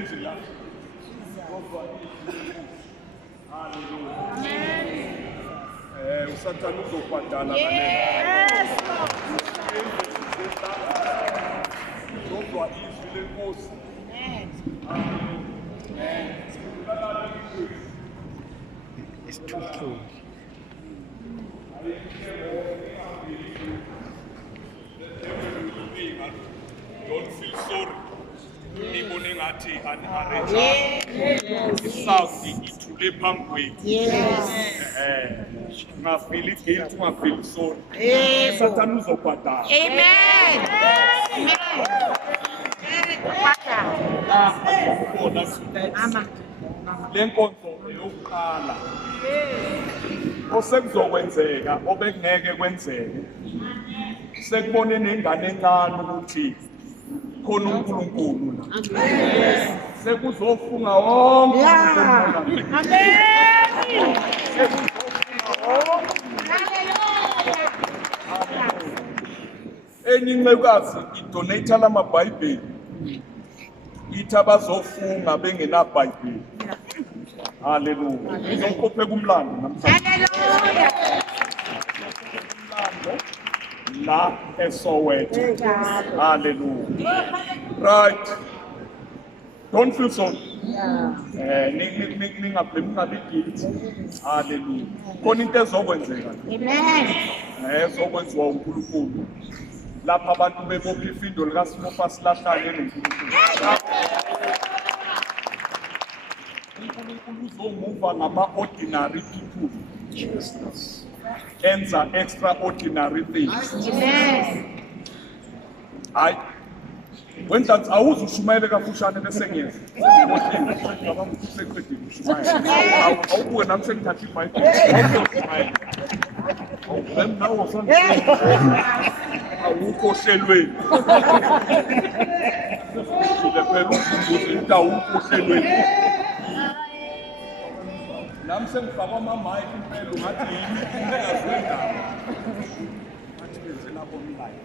Senzilla. Hallelujah. Usathane uzobhadala Kodwa izwi lenkosi. It's too close. Don't feel sorry. Nibone ngathi ani-arrange. Isouth ithule phambi kwethu. Ungafili guilt, ungafili sorry. Usathane uzobhadala. Amen. Le nkonzo yokuqala osekuzokwenzeka obekungeke kwenzeke sekubone nengane encane ukuthi khona uNkulunkulu la sekuzofunga wonke enye incekukazi idonate lamabhayibheli ithi abazofunga bengenabhayibheli. Hallelujah. Izokuphe kumlando namhlanje. La eSoweto. Hallelujah. Right. Don't feel sorry. Ningabe guilty. Hallelujah. Khona into ezokwenzeka. Amen. Ezokwenziwa uNkulunkulu. Lapha abantu bebopha ifindo likaSimofa silahlane noNkulunkulu. uNkulunkulu uzonguva ngama-ordinary people. Jesus. Enza extraordinary things. Amen. Hayi. Wenza awuzushumayele kafushane bese ngiyeza. Awubuke nami sengithatha iBhayibheli. Nawo awukho hlelweni. Phela uzibuze ukuthi awukho hlelweni. Nami sengifaka amamayi impela ungathi yini engazwendaba. Ngathi benzela bomlayo.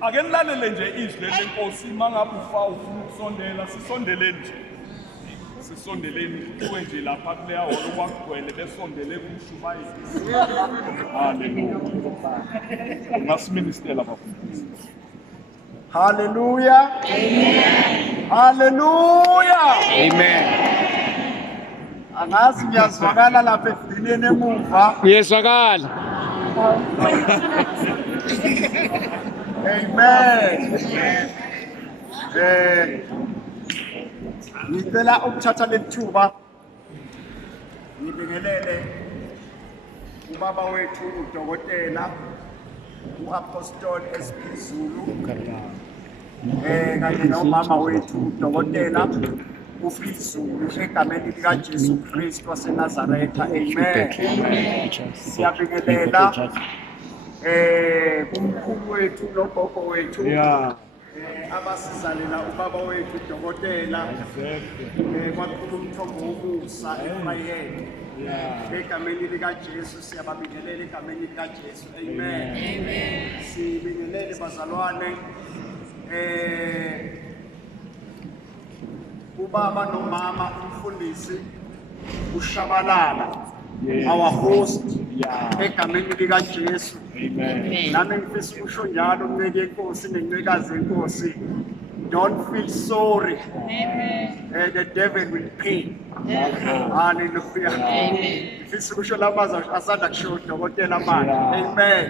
Ake nilalele nje izwi lenkosi mangabe ufuna ukusondela sisondeleni nje. Sisondeleni kuwe nje lapha kuleya holo kwagcwele besondele kumshumayeli. Hallelujah. Ngasiministela bafundisi. Hallelujah. Amen. Hallelujah. Amen. Angazi ngiyazwakala lapha edinini emuva. Uyezwakala. Amen. Ngicela ukuthatha lethuba ngibingelele ubaba wethu uDokotela uApostoli SP Zulu kanye nomama wethu uDokotela uFizulu egameni likaJesu Kristu waseNazaretha. Amen. Siyabingelela kumkhulu wethu nogogo wethu abasizalela ubaba wethu uDokotela kwakhulu umthombo womusa eFrayeni egameni likaJesu. Siyababingelela egameni likaJesu. Amen. Sibingelele bazalwane ubaba nomama umfundisi uShabalala our host egameni likaJesu. Amen. Nami ngifisa ukusho njalo unceke inkosi nencekazi enkosi, don't feel sorry. Amen. The devil will pay. Hallelujah. Ngifisa ukusho labaza asanda kusho uDokotela manje. Amen.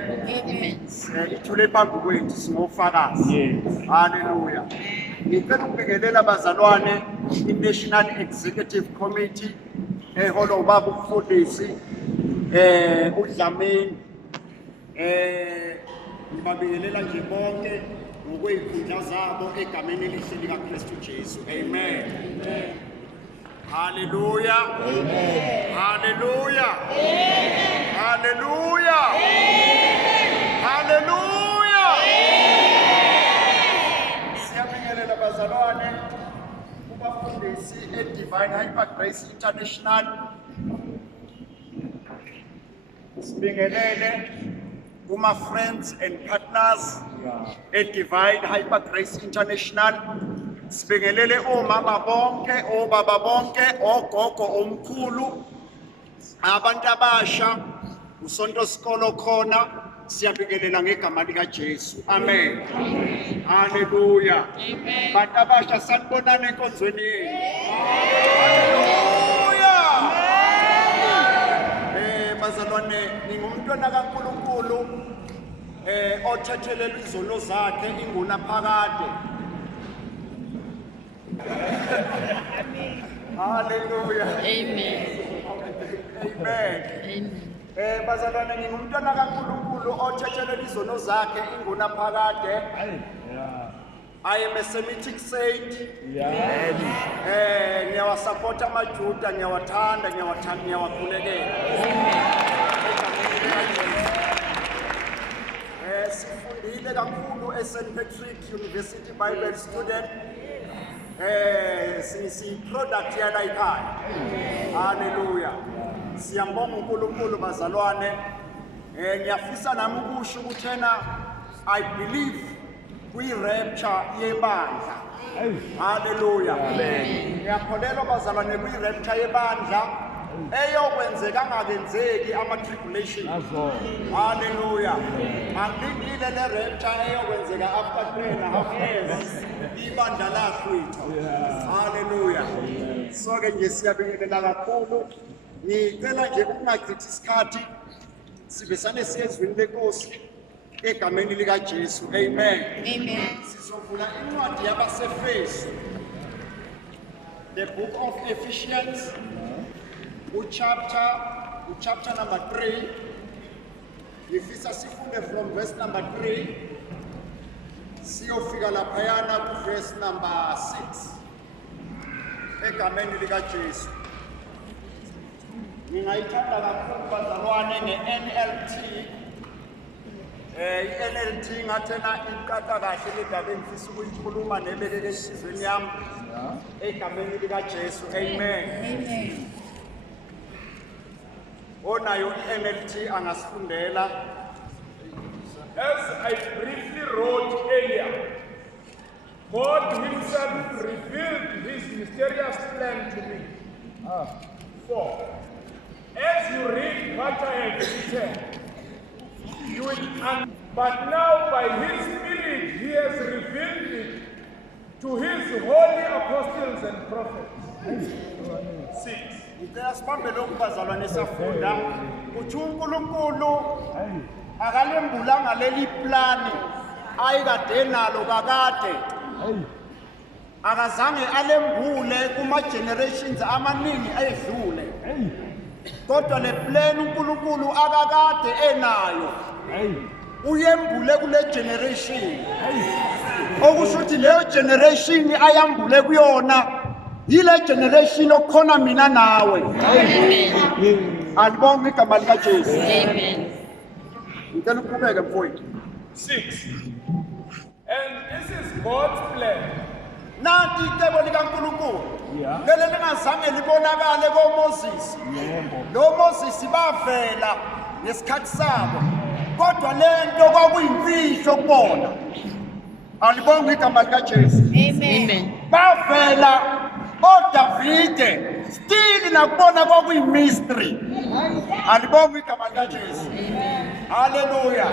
Ithule phambi kwethu singofakazi. Hallelujah. Ngicela ukubingelela abazalwane i-National Executive Committee eholo ubaba umfundisi uDlamini ngibabingelela nje bonke ngokwey'khundla zabo egameni elihle likaKristu Jesu. Amen. Hallelujah. Hallelujah. Hallelujah. Hallelujah. Siyabingelela bazalwane kubafundisi eDivine Hyper Grace International. Sibingelele kuma friends and partners at Divine Hyper Grace International. Sibingelele omama bonke, obaba bonke, ogogo omkhulu, abantu abasha, usonto sikolo khona, siyabingelela ngegama lika Jesu. Amen. Hallelujah. Amen. Bantu abasha sanibonana enkonzweni yenu. Bazalwane, ngingumntwana kaNkulunkulu othethelela izono zakhe inguna phakade. Hallelujah. Amen. Amen. Amen. Bazalwane, ngingumntwana kaNkulunkulu othethelela izono zakhe inguna phakade. I am a Semitic saint. Ngiyawasapota amaJuda, ngiyawathanda, ngiyawakhulekela. Sifundile kakhulu eSt Patrick University Bible student. Product yala ekhaya. Hallelujah. Siyambonga uNkulunkulu bazalwane. Ngiyafisa nami ukusho ukuthena I believe kwi-rapture yebandla. Hallelujah. Ngiyakholelwa bazalwane kwi-rapture yebandla eyokwenzeka ngakenzeki ama-tribulation. Hallelujah. Angilindile le rapture eyokwenzeka after 3.5 years ibandla lahlwitha. Hallelujah. So-ke nje siyabingelela kakhulu. Ngicela nje ukungachithi isikhathi sibesane siyezwini lenkosi egameni lika Jesu. Amen. Amen. Sizovula incwadi yabaseFesu, the book of Ephesians, chapter number 3. Ngifisa sifunde from verse number 3 siyofika laphayana ku verse number 6 egameni lika Jesu. Ngingayithanda kakhulu bazalwane nge-NLT. I-NLT ngathena iqata kahle ledaba engifisa ukuyikhuluma nebekeke esizweni yami egameni lika Jesu. Amen. Amen. Onayo i-NLT angasifundela. As I briefly wrote earlier, God Himself revealed His mysterious plan to me. 4. As you read what I have written, you will but now by His Spirit He has revealed it to His holy apostles and prophets. 6. Ngicela sibambe lokhu bazalwane safunda ukuthi uNkulunkulu akalembulanga leli plani ayikade nalo kakade. Akazange alembule kuma generations amaningi ayedlule. Kodwa le plan uNkulunkulu akakade enayo. Uyembule kule generation. Okusho ukuthi leyo generation ayambule kuyona yile generation okhona mina nawe. Amen. Alibonga igama lika Jesu. Amen. Ngicela uqhubeke mfowethu. 6. And this is God's plan. Nanti icebo likaNkulunkulu. Lele lingazange libonakale koMoses. Lo Moses bavela ngesikhathi sabo. Kodwa lento kwakuyimfihlo kubona. Alibonga igama lika Jesu. Amen. Bavela oDavide still nakubona kwakuyimystery. Alibonga igama lika Jesu. Hallelujah.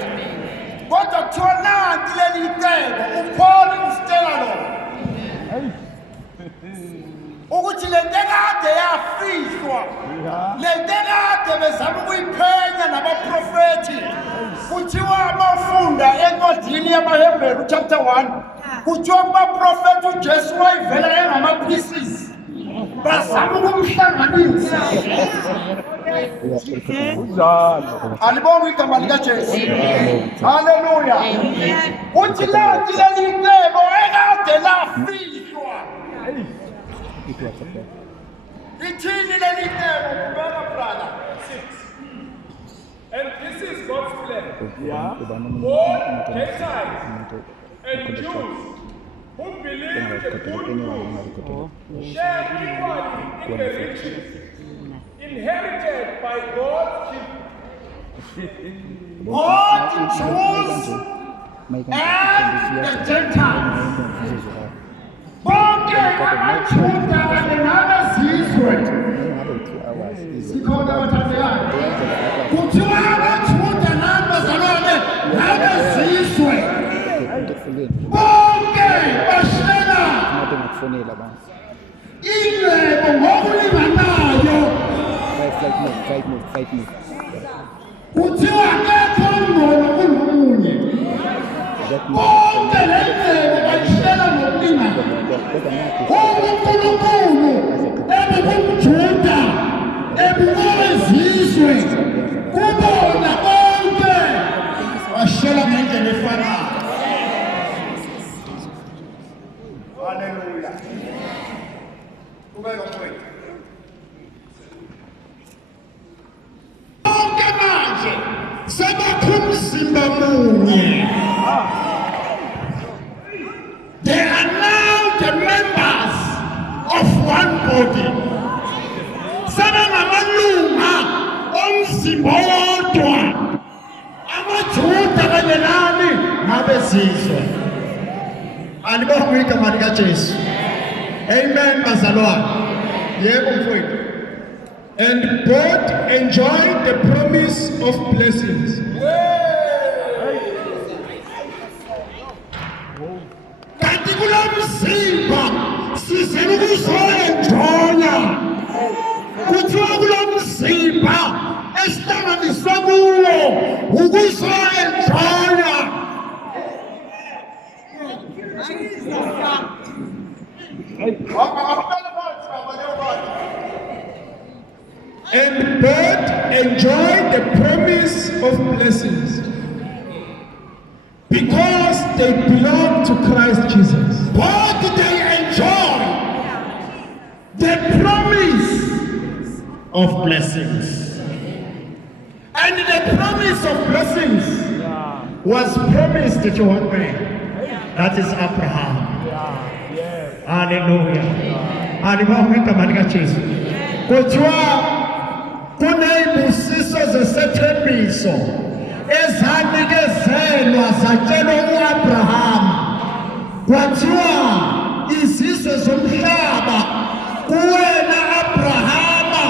Kodwa kuthiwa nanti leli icebo uPaul usitela lo ukuthi le nto ekade yafihlwa, le nto ekade bezama ukuyiphenya nabaprofethi, kuthiwa mawufunda encwadini yamaHebheru chapter 1 kuthiwa kubaprofethi uJesu wayevela engama-pieces bazama ukumhlanganisa. Alibonga igama lika Jesu. Hallelujah. Uthi nanti leli icebo ekade lafihlwa. Ithini leli icebo kubeka brother? 6. And this is God's plan. Both Gentiles and Jews who believe the good news share equally in the riches inherited by God's children. Both Jews and the Gentiles, both bonke amaJuda kanye nabezizwe sikhona abathandekayo kuthiwa amaJuda nabazalwane nabezizwe bonke bashela ingcebo ngokulinganayo kuthiwa akekho ongcono kunomunye bonke le ngcebo bayishela ngokulingana uNkulunkulu ebekumJuda ebukowezizwe kubona bonke washela ngendlela efanayo. Haleluya. Kubeka kwethu bonke manje sebakhumzimba munye. They are now the members of one body. Sebengamalunga omzimba wodwa. AmaJuda kanye nani nabezizwe. Alibonga igama likaJesu. Amen bazalwane. Yebo mfowethu. And both enjoyed the promise of blessings. Kanti kulomzimba sizele ukuzoenjoya. Kuthiwa kulomzimba esihlanganiswe kuwo ukuzoenjoya. And both enjoyed the promise of blessings because they belong to Christ Jesus. Both they enjoy the promise of blessings. And the promise of blessings was promised to one man. That is Abraham. Hallelujah. Hallelujah. Kuthiwa kunezibusiso zesethembiso ezanikezelwa zatshelwa uAbraham. Kwathiwa izizwe zomhlaba kuwena Abrahama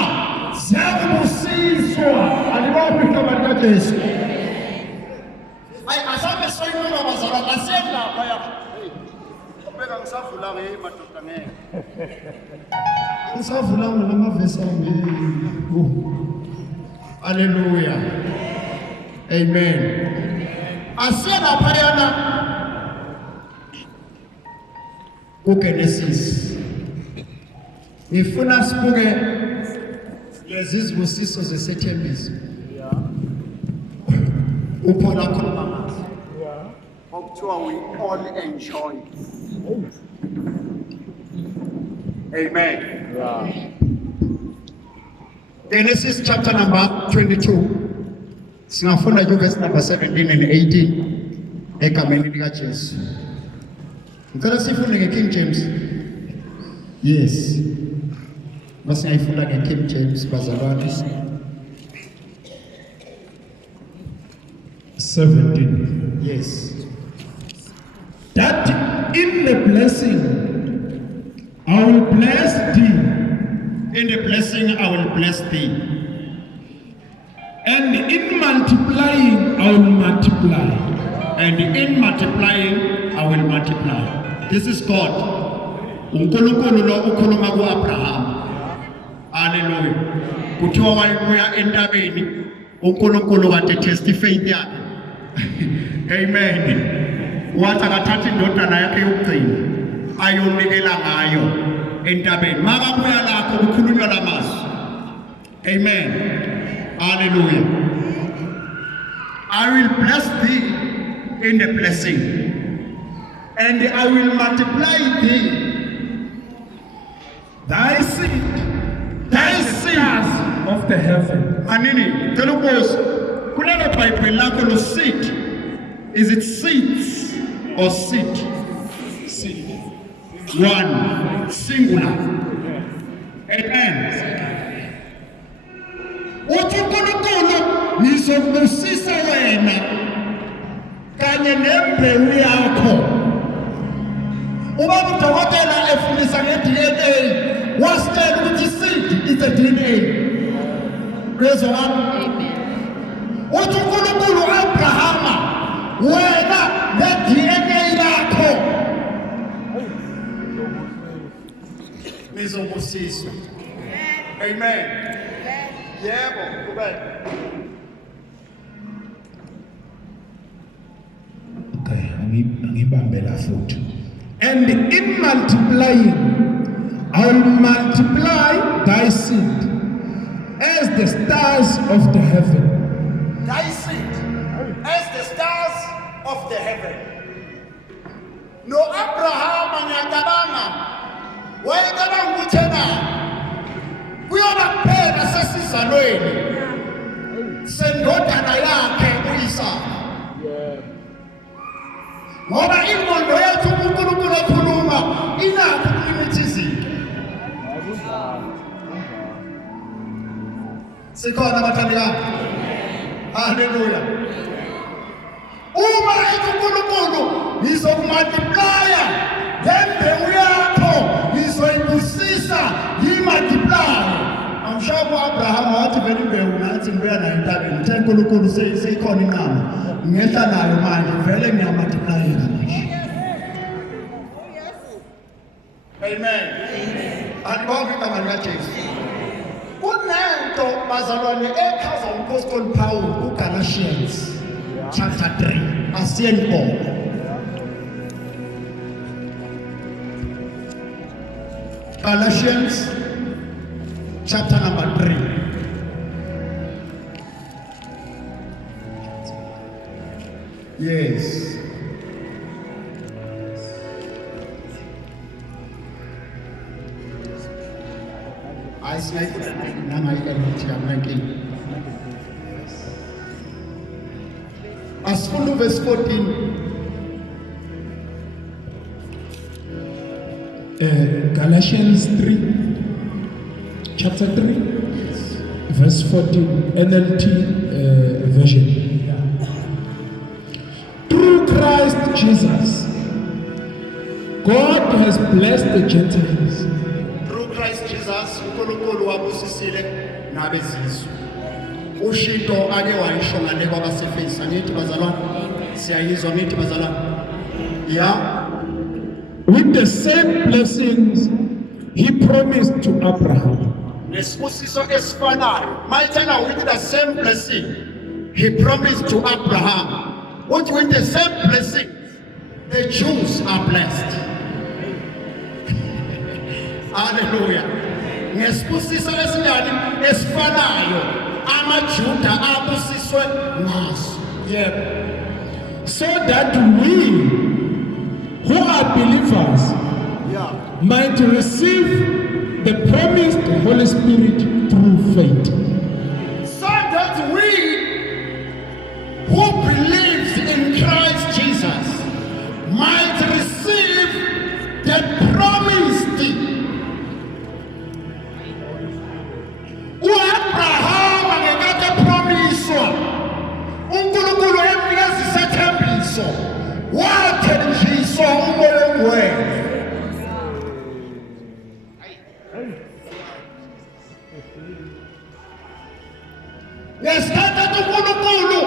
ziyabusiswa. Alibonga igama likaJesu. Asabe soyinoma bazalwane asiyelapha ya. Ubeka ngisavula ke madoda ngeke. Ngisavula ngamavesi ami. Hallelujah. Amen. Asiyelapha yana uGenesis. Ngifuna sibuke lezi zibusiso zesethembiso. Uphola khona ngazo. Okuthiwa we all enjoy. Amen. Genesis chapter number 22. Singafunda verse number 17 and 18. Egameni likaJesu. Ngicela sifunde ngeKing James. Yes. Masingayifunda ngeKing James bazalwane. 17. Yes. That in the blessing I will bless thee. In the blessing I will bless thee. And in multiplying I will multiply. And in multiplying I will multiply. This is God. uNkulunkulu lo ukhuluma kuAbraham. Hallelujah. Kuthiwa wayebuya entabeni uNkulunkulu kade test faith yakhe. Amen. Wathi akathatha indodana yakhe yokugcina ayonikela ngayo entabeni. Makabuya lakho kukhulunywa lamazwi. Amen. Hallelujah. I will bless thee in the blessing, and I will multiply thee. Thy seed of the heaven. Anini, tell us, kulelo Bible lakho lo seed. Is it seeds or seed? Seed. One, singular. Amen. uNkulunkulu ngizokubusisa wena kanye nembewu yakho. ubaba udokotela efundisa nge-DNA wasitshela ukuthi seed is a DNA. Praise God. Amen. Uthi uNkulunkulu Abrahama wena ne-DNA yakho nizobusiswa. Amen. Yebo, kubele. Okay, angibambela futhi. And in multiplying, I will multiply thy seed as the stars of the heaven. Thy seed as the stars of the heaven. No Abraham ngiyacabanga wayecabanga ukuthi na kuyoba kuphela sesizalweni sendodana yakhe uYisaka. Ngoba ingqondo yethu uNkulunkulu ekhuluma inakho ukulimitha izinto. Sikhona abathandikazi. Hallelujah. Uma uNkulunkulu ngizokumultiplya lembewu yakho ngizoyibusisa yimultiply. Amshabu Abraham wathi vele imbewu nathi ngibuya nayo entabeni. Uthe uNkulunkulu seyikhona inqama. Ngehla nayo manje vele ngiyamultiply manje. Amen. Andibonge igama likaJesu. Kunento bazalwane echaza uMpostoli Paul kuGalatians chapter 3 asiyeni. Galatians chapter number 3. Yes. I snake as follow verse 14. Galatians 3, chapter 3, verse 14, NLT version. Through Christ Jesus, God has blessed the Gentiles. Through Christ Jesus, uNkulunkulu wabusisile nabezizwe. Ushinto ake wayisho ngale kwabaseFesu. Ngithi bazalwane, siyayizwa ngithi bazalwane. Yeah. With the same blessings he promised to Abraham. Nesibusiso esifanayo. Mayithena with the same blessing he promised to Abraham. What with the same blessing the Jews are blessed. Hallelujah. Nesibusiso esinjani esifanayo amaJuda abusiswe ngaso. Yebo. So that we who are believers might receive the promised Holy Spirit through faith. So that we who believes in Christ Jesus might receive the promised. U-Abraham angekade promiswa uNkulunkulu emnikeza isethembiso wathenjiswa umoya ongcwele. Ngesikhathi uNkulunkulu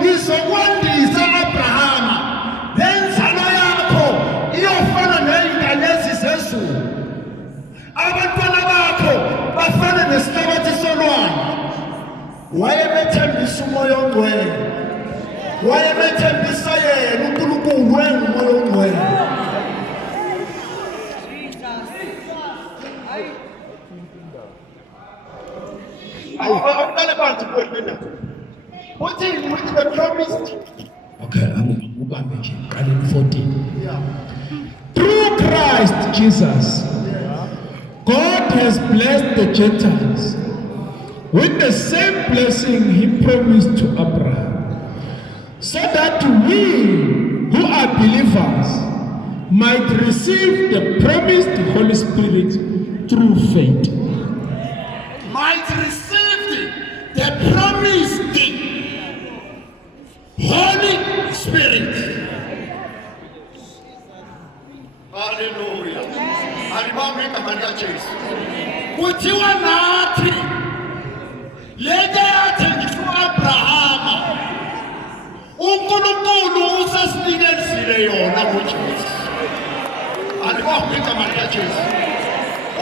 ngizokwandisa Abrahama lenzalo yakho iyofana ney'nkanyezi zezulu, abantwana bakho bafana nesihlabathi solwandle. Wayemethembisa umoya ongcwele, wayemethembisa yena uNkulunkulu wengumoya ongcwele. What is with the promised? Okay, I'm 14. Through Christ Jesus, God has blessed the Gentiles with the same blessing he promised to Abraham, so that we who are believers might receive the promised Holy Spirit through faith. Might receive the promised Holy Spirit. Alibonga igama likaJesu. Kuthiwa nathi lento yathengiswa uAbrahama uNkulunkulu usasinikezile yona kuJesu. Alibonga igama likaJesu.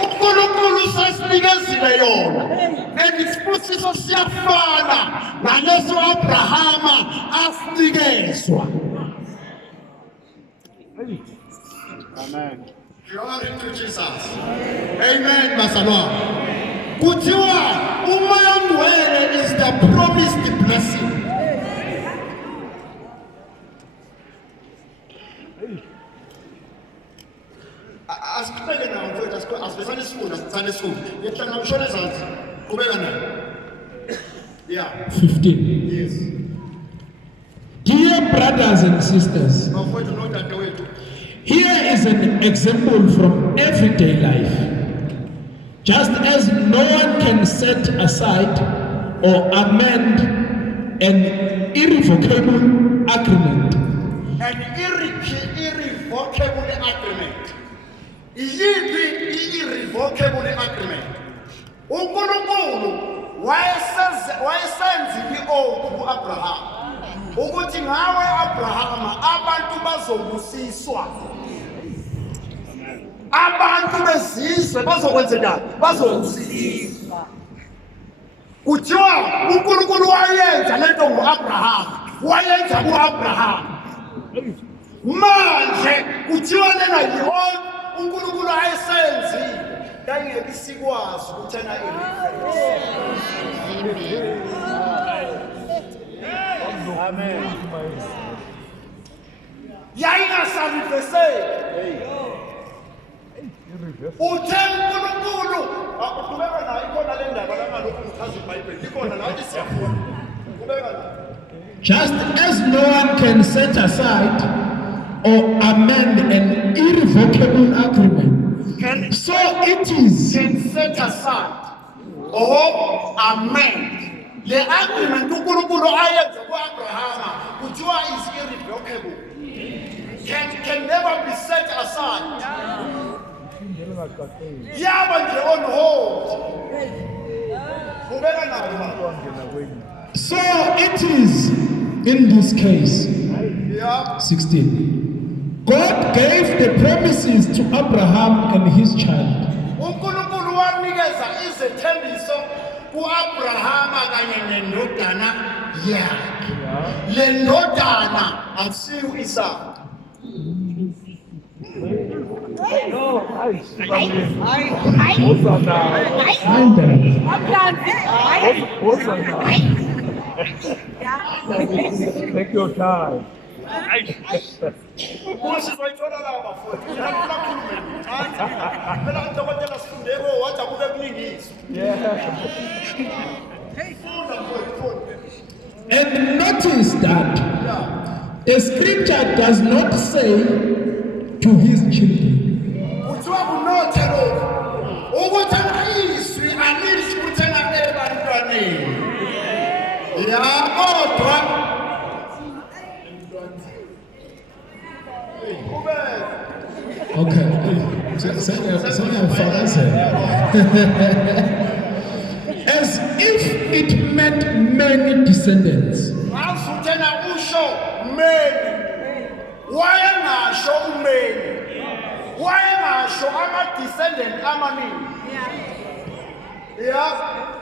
uNkulunkulu usasinikezile yona. Isibusiso siyafana naleso uAbrahama asinikezwa. Amen. Glory to Jesus. Amen, bazalwane. Kuthiwa umoya ongcwele is the promised blessing. Asiqhubeke nawo mfowethu, asibesane isifunda, sithane isifunda. Yehlanga ngishona ezansi. Qhubeka nayo. Yeah. 15. Yes. Dear brothers and sisters, Mfowethu nodadewethu. here is an example from everyday life. Just as no one can set aside or amend an irrevocable agreement, An irrevocable agreement. Irrevocable agreement. uNkulunkulu wayesenzile oath kuAbraham ukuthi ngawe Abraham abantu bazobusiswa. Abantu bezizwe bazokwenzeka, bazobusiswa. Kuthiwa uNkulunkulu wayenza lento ngoAbraham, wayenza kuAbraham. Manje kuthiwa lena yona uNkulunkulu ayesenzile kangeke sikwazi ukuthena Amen. yayingasaliveseki. Uthe uNkulunkulu akuqhubeka nayo ikhona le ndaba langalokhu ngichaza iBhayibheli ikhona nathi siyafunda. Qhubeka nayo. just as no one can set aside or amend an irrevocable agreement, so it is Can set aside or amend the agreement uNkulunkulu ayenze kuAbrahama kuthiwa is irrevocable. Can never be set aside. Yaba nje on hold. Qhubeka nayo. so it is in this case. Yeah. 16. God gave the promises to Abraham and his child. uNkulunkulu wanikeza izethembiso kuAbrahama kanye nendodana yakhe. Le ndodana akusiyo Isaka. Take your time. Kuthi soyithola la bafowethu. Ngiyafuna ukukhuluma. Phela udokotela sifundeko wathi akube kuningiso. Funda mfowethu. And notice that the scripture does not say to his children. Kuthiwa kunothe lokho. Ukuthi amazwi alisho ukuthi ebantwaneni. Ya kodwa Okay. As if it meant many descendants. Masutena usho meni. Wayengasho umeni. Wayengasho ama descendant amaningi. Yeah.